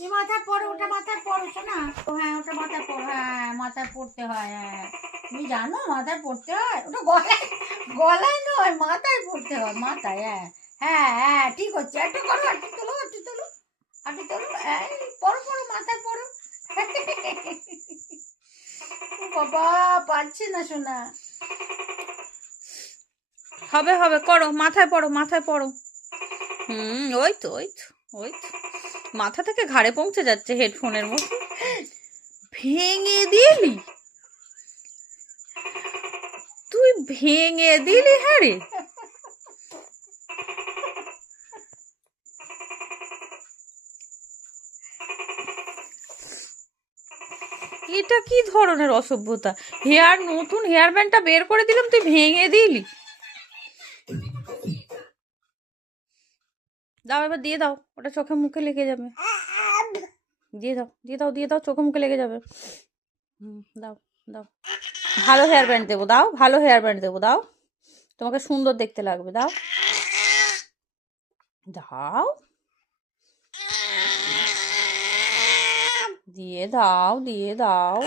তুই মাথায় পড়ো, ওটা মাথায় পড়ো শোনা। ও হ্যাঁ, ওটা মাথায় পড়ো, হ্যাঁ মাথায় পড়তে হয়, হ্যাঁ তুমি জানো মাথায় পড়তে হয়, ওটা গলায়, গলায় নয় মাথায় পড়তে হয়, মাথায়, হ্যাঁ হ্যাঁ হ্যাঁ ঠিক হচ্ছে, একটু করো, একটু তোলো, একটু তোলো, একটু তোলো, এই পড়ো পড়ো মাথায় পড়ো। ও বাবা পারছে না শোনা। হবে হবে, করো, মাথায় পড়ো, মাথায় পড়ো। ওই তো ওই তো ওই তো, মাথা থেকে ঘাড়ে পৌঁছে যাচ্ছে হেডফোনের মতো। ভেঙে দিলি তুই, ভেঙে দিলি, হ্যাঁ রে। এটা কি ধরনের অসভ্যতা? নতুন হেয়ার ব্যান্ডটা বের করে দিলাম, তুই ভেঙে দিলি। দাও, এবার দিয়ে দাও, ওটা চোখে মুখে লেগে যাবে। দিয়ে দাও, দিয়ে দাও, দিয়ে দাও, চোখে মুখে লেগে যাবে। দাও দাও, ভালো হেয়ার ব্যান্ড দেবো, দাও, ভালো হেয়ার ব্যান্ড দেবো, দাও, তোমাকে সুন্দর দেখতে লাগবে, দাও দাও, দিয়ে দাও, দিয়ে দাও।